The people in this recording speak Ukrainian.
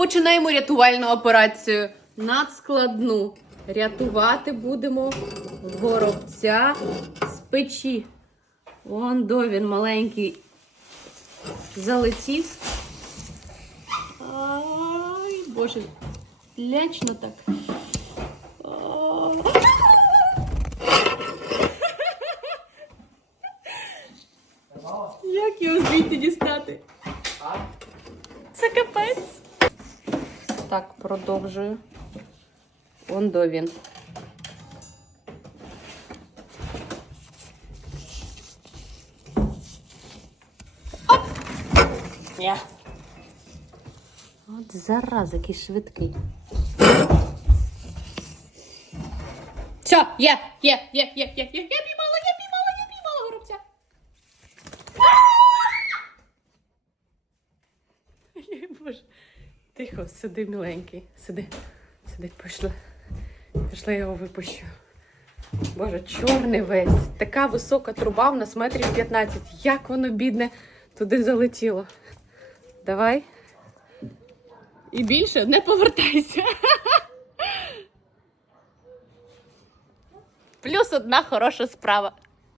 починаємо рятувальну операцію. Надскладну. Рятувати будемо горобця з печі. Вон до він маленький залетів. Ай, боже, лячно так. Як його звідти дістати? Це капець. Так, продовжую. Вон до він. Оп! Я. От зараз який швидкий. Все, є, є, є, є, є, є, я піймала, я піймала, я піймала горобця. Боже. Тихо, сиди, миленький. Сиди. Сиди, пішли. Пішли, я його випущу. Боже, чорний весь. Така висока труба в нас метрів 15. Як воно бідне туди залетіло. Давай. І більше не повертайся. Плюс одна хороша справа.